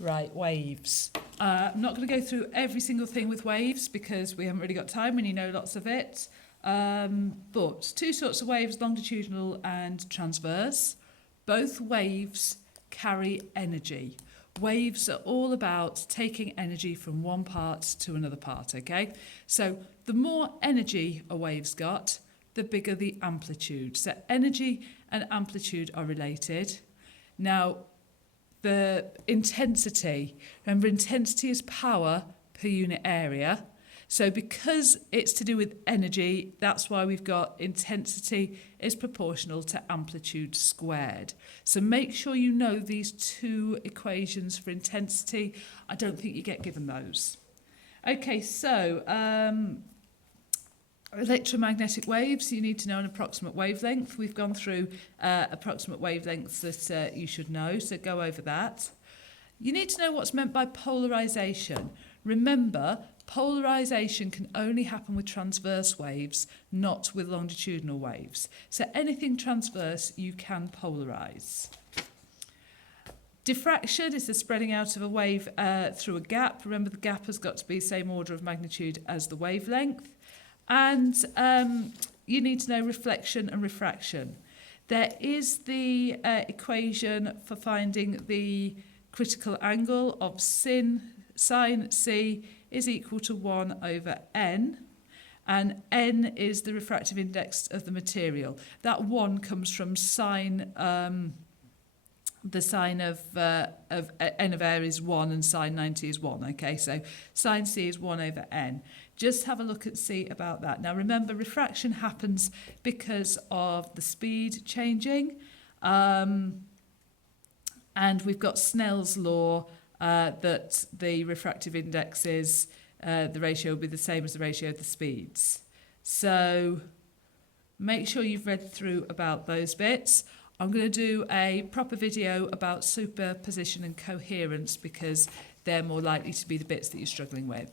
Right, waves. I'm not going to go through every single thing with waves because we haven't really got time and you know lots of it. But two sorts of waves, longitudinal and transverse. Both waves carry energy. Waves are all about taking energy from one part to another part, okay? So the more energy a wave's got, the bigger the amplitude. So energy and amplitude are related. Now, the intensity, remember intensity is power per unit area. So because it's to do with energy, that's why we've got intensity is proportional to amplitude squared. So make sure you know these two equations for intensity. I don't think you get given those. Okay, so electromagnetic waves, you need to know an approximate wavelength. We've gone through approximate wavelengths that you should know, so go over that. You need to know what's meant by polarization. Remember, polarization can only happen with transverse waves, not with longitudinal waves. So anything transverse, you can polarize. Diffraction is the spreading out of a wave through a gap. Remember, the gap has got to be the same order of magnitude as the wavelength. And you need to know reflection and refraction. There is the equation for finding the critical angle of sin C is equal to 1 over n. And n is the refractive index of the material. That 1 comes from sine, the sine of n of air is 1 and sine 90 is 1. Okay, so sine C is 1 over n. Just have a look at C about that. Now remember, refraction happens because of the speed changing. And we've got Snell's law that the refractive index is, the ratio will be the same as the ratio of the speeds. So make sure you've read through about those bits. I'm going to do a proper video about superposition and coherence because they're more likely to be the bits that you're struggling with.